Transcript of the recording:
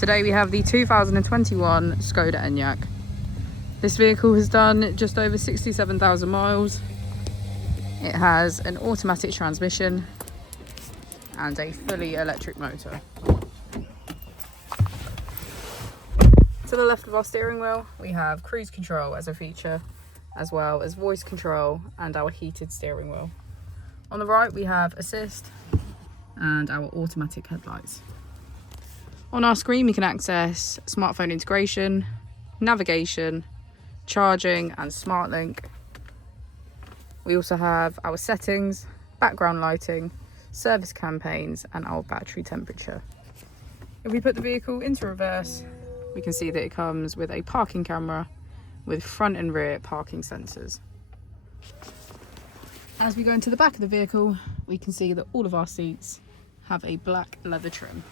Today we have the 2021 Skoda Enyaq. This vehicle has done just over 67,000 miles. It has an automatic transmission and a fully electric motor. To the left of our steering wheel, we have cruise control as a feature, as well as voice control and our heated steering wheel. On the right, we have assist and our automatic headlights. On our screen, we can access smartphone integration, navigation, charging and smart link. We also have our settings, background lighting, service campaigns and our battery temperature. If we put the vehicle into reverse, we can see that it comes with a parking camera with front and rear parking sensors. As we go into the back of the vehicle, we can see that all of our seats have a black leather trim.